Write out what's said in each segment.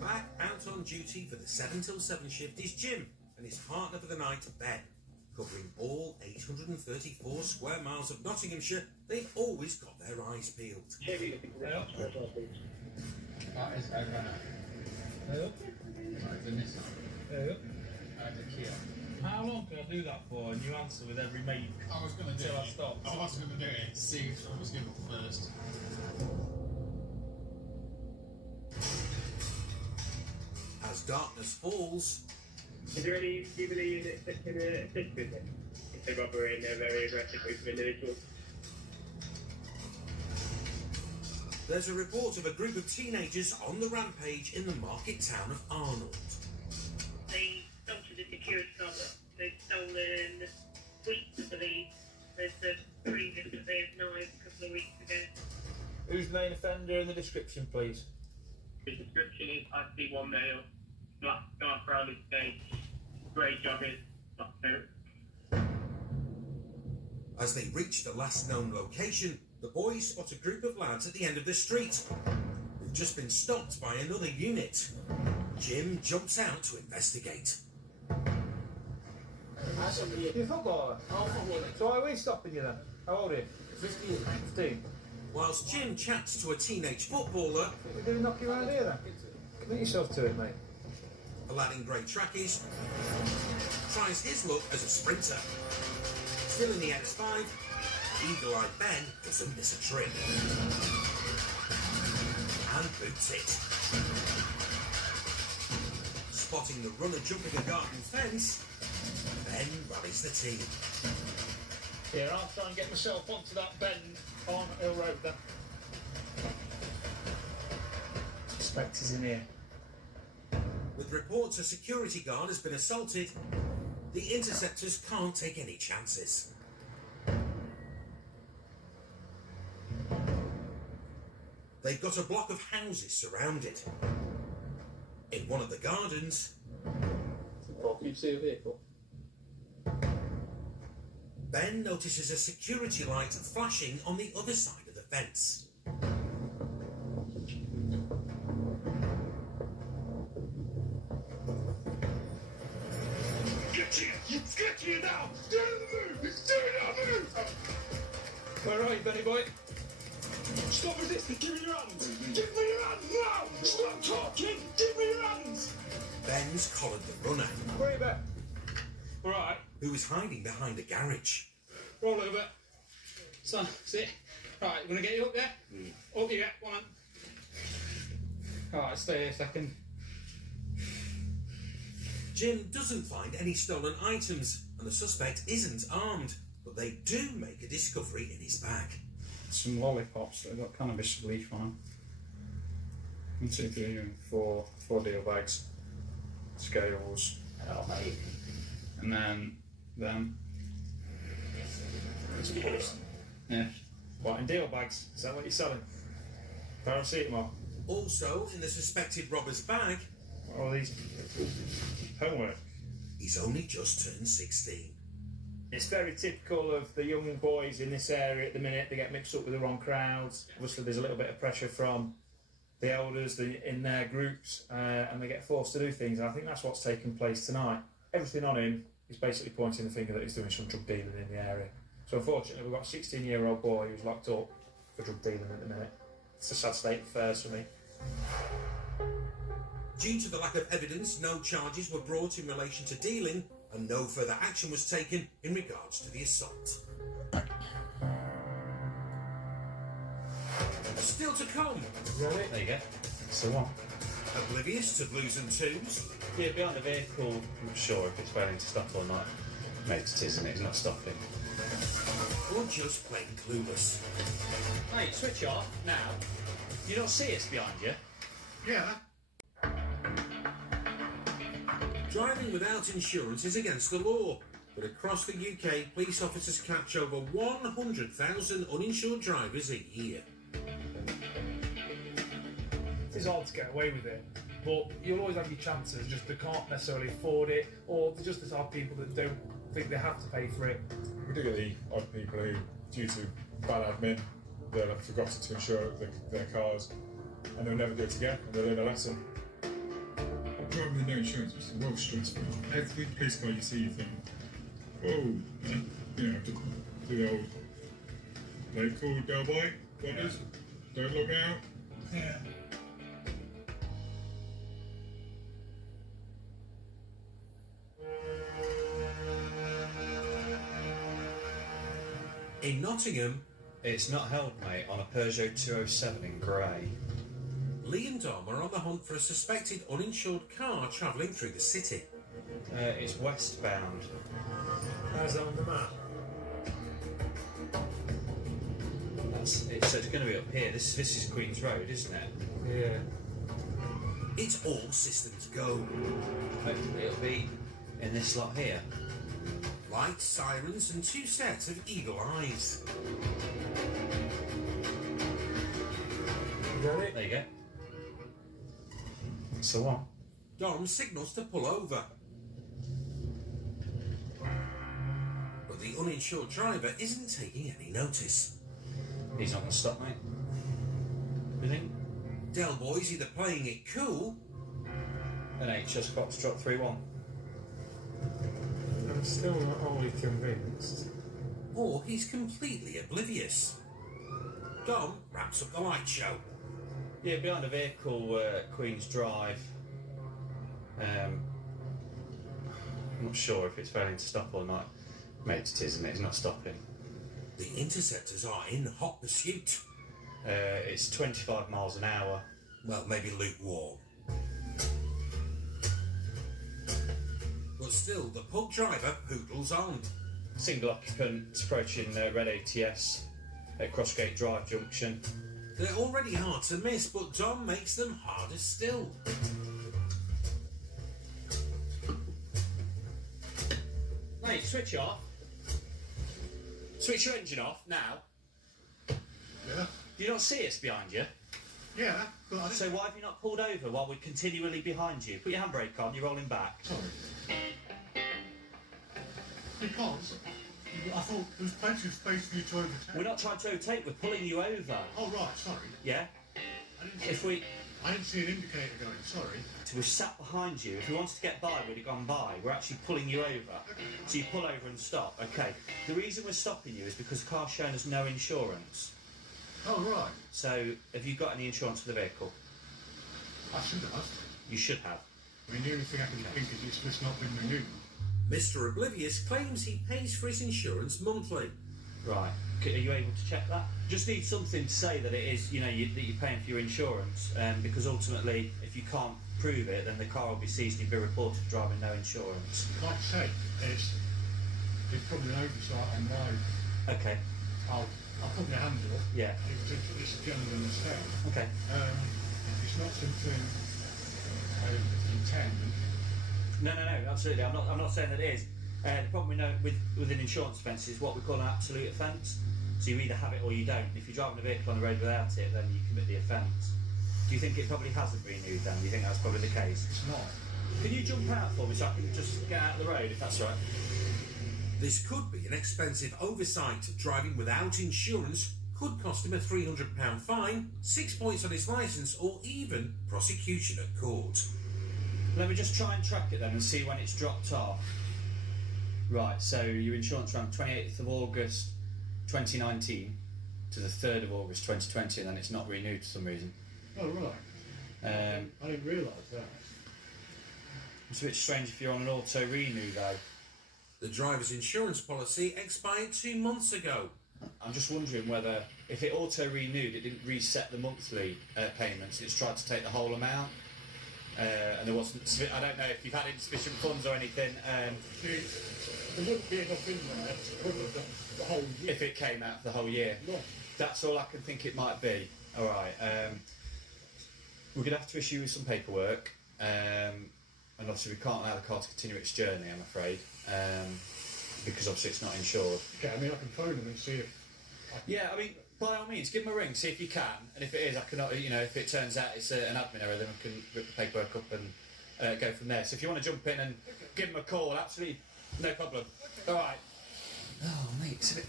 Back out on duty for the 7 till 7 shift is Jim and his partner for the night, Ben. Covering all 834 square miles of Nottinghamshire, they've always got their eyes peeled. That is over now. That is a Nissan. That is a Kia. How long can I do that for? And you answer with every mate. I was going to do Until I it. stop. I was going to do it. See if I was given first. As darkness falls, Is there any people in the unit that can assist with it? If they're operating a very aggressive group of individuals? there's a report of a group of teenagers on the rampage in the market town of Arnold. They stopped the security guard. They've stolen wheat, I believe. There's the previous that they had knives a couple of weeks ago. Who's the main offender in the description, please? The description is I see one male, black scarf around his face, grey joggers, black coat. As they reach the last known location, the boys spot a group of lads at the end of the street. They've just been stopped by another unit. Jim jumps out to investigate. You're a footballer? So why are we stopping you then? How old are you? 15. Whilst Jim chats to a teenage footballer, We're going to knock you around here then? Commit yourself to it, mate. a lad in grey trackies tries his luck as a sprinter. Still in the X5, eagle-eyed Ben doesn't miss a trick. And boots it. Spotting the runner jumping a garden fence, Ben rallies the team. Here, I'll try and get myself onto that bend on Hill Road then. Suspect is in here. With reports a security guard has been assaulted, the interceptors can't take any chances. They've got a block of houses surrounded. In one of the gardens, Can you see a vehicle? Ben notices a security light flashing on the other side of the fence. Get to you now! Do the move! Do the move! Where are you, Benny boy? Stop resisting! Give me your hands! Give me your hands now! Stop talking! Give me your hands! Ben's collared the runner, Where are you, Ben? All right. who is hiding behind a garage. Roll over. Son, sit. Right, we're going to get you up there? Up you get, one. Alright, stay here a second. Jim doesn't find any stolen items, and the suspect isn't armed, but they do make a discovery in his bag. Some lollipops that have got cannabis leaf on them. 1, 2, 3, 4 deal bags, scales, and then them. Yeah. What, in deal bags? Is that what you're selling? Paracetamol? Also, in the suspected robber's bag, All these homework? he's only just turned 16. It's very typical of the young boys in this area at the minute. They get mixed up with the wrong crowds. Obviously, there's a little bit of pressure from the elders in their groups, and they get forced to do things. And I think that's what's taken place tonight. Everything on him is basically pointing the finger that he's doing some drug dealing in the area. So unfortunately, we've got a 16-year-old boy who's locked up for drug dealing at the minute. It's a sad state of affairs for me. Due to the lack of evidence, no charges were brought in relation to dealing, and no further action was taken in regards to the assault. Still to come, Really? There you go. So what? oblivious to blues and twos, Yeah, behind the vehicle, I'm not sure if it's planning to stop or not. Maybe it isn't, it's not stopping. or just plain clueless. Mate, switch off now. You don't see us behind you? Yeah. Driving without insurance is against the law, but across the UK, police officers catch over 100,000 uninsured drivers a year. It's hard to get away with it, but you'll always have your chances, just they can't necessarily afford it, or they just are people that don't think they have to pay for it. We do get the odd people who, due to bad admin, they'll have forgotten to insure their cars, and they'll never do it again, and they'll learn a lesson. Driving with no insurance is well stressful. Every police car you see, you think, oh, you know, do the old, they call Del Boy, brothers, don't look out. Yeah. In Nottingham, It's not held, mate, on a Peugeot 207 in grey. Lee and Dom are on the hunt for a suspected uninsured car travelling through the city. It's westbound. How's that on the map? So it's going to be up here. This is Queen's Road, isn't it? Yeah. It's all systems go. Hopefully it'll be in this lot here. Lights, sirens, and 2 sets of eagle eyes. Got it? There you go. That's the one. Dom signals to pull over. But the uninsured driver isn't taking any notice. He's not going to stop, mate. You think? Del Boy's either playing it cool, An HS Foxtrot 3-1. I'm still not wholly convinced. or he's completely oblivious. Dom wraps up the light show. Yeah, behind a vehicle, Queen's Drive. I'm not sure if it's failing to stop or not. Mate, it is, isn't it? It's not stopping. The interceptors are in hot pursuit. It's 25 miles an hour. Well, maybe lukewarm. But still, the pug driver poodles on. Single occupant approaching Red ATS at Crossgate Drive Junction. They're already hard to miss, but Dom makes them harder still. Mate, switch off. Switch your engine off now. Yeah. Do you not see us behind you? Yeah, but I didn't... So why have you not pulled over while we're continually behind you? Put your handbrake on, you're rolling back. Sorry. Because I thought there was plenty of space for you to overtake. We're not trying to overtake, we're pulling you over. Oh, right, sorry. Yeah? I didn't see, If we... I didn't see an indicator going, sorry. So we're sat behind you. If we wanted to get by, we'd have gone by. We're actually pulling you over. So you pull over and stop. Okay. The reason we're stopping you is because the car's showing us no insurance. Oh, right. So have you got any insurance for the vehicle? I should have. You should have. I mean, the only thing I can think is it's just not been renewed. Mr. Oblivious claims he pays for his insurance monthly. Right. Are you able to check that? Just need something to say that it is, you know, that you're paying for your insurance, because ultimately, if you can't prove it, then the car will be seized and you'll be reported for driving no insurance. Like I say, it's probably an oversight on my... Okay. I'll put my hand up. Yeah. It's a general mistake. Okay. It's not something I intend. No, absolutely. I'm not saying that it is. The problem we know with an insurance offence is what we call an absolute offence. So you either have it or you don't. If you're driving a vehicle on the road without it, then you commit the offence. Do you think it probably hasn't renewed then? Do you think that's probably the case? It's not. Can you jump out for me so I can just get out of the road, if that's all right? This could be an expensive oversight. Driving without insurance could cost him a £300 fine, 6 points on his licence, or even prosecution at court. Let me just try and track it then and see when it's dropped off. Right, so your insurance ran 28th of August 2019 to the 3rd of August 2020, and then it's not renewed for some reason. Oh, right. I didn't realise that. It's a bit strange if you're on an auto renew though. The driver's insurance policy expired 2 months ago. I'm just wondering whether, if it auto renewed, it didn't reset the monthly payments. It's tried to take the whole amount, and there wasn't. I don't know if you've had insufficient funds or anything. There wouldn't be enough in there to cover the whole year. If it came out for the whole year. No. That's all I can think it might be. All right. We're going to have to issue you some paperwork, and obviously we can't allow the car to continue its journey, I'm afraid, because obviously it's not insured. Okay, I mean, I can phone them and see if... Yeah, I mean, by all means, give them a ring, see if you can, and if it is, I can, you know, if it turns out it's an admin error, then we can rip the paperwork up and go from there. So if you want to jump in and give them a call, absolutely no problem. All right. Oh, mate, it's a bit...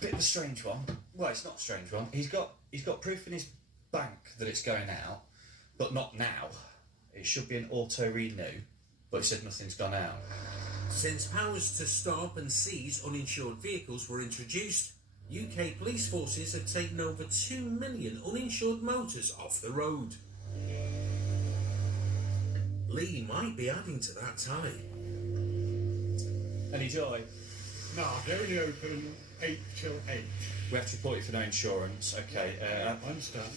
bit of a strange one. Well, it's not a strange one. He's got proof in his bank that it's going out, but not now. It should be an auto renew, but he said nothing's gone out. Since powers to stop and seize uninsured vehicles were introduced, UK police forces have taken over 2 million uninsured motors off the road. Lee might be adding to that tally. Any joy? No, they're only open 8 till 8. We have to report you for no insurance. Okay. I understand.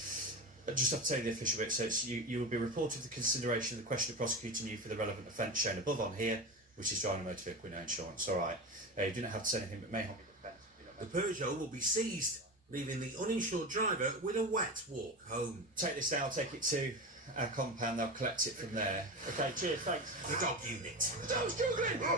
I just have to tell you the official bit. So you will be reported for consideration of the question of prosecuting you for the relevant offence shown above on here, which is driving a motor vehicle with no insurance. All right. You do not have to say anything, but may harm your defence. The Peugeot will be seized, leaving the uninsured driver with a wet walk home. Take this now. Take it to our compound. They'll collect it from there. Okay. Cheers. Thanks. The dog unit. Stop struggling!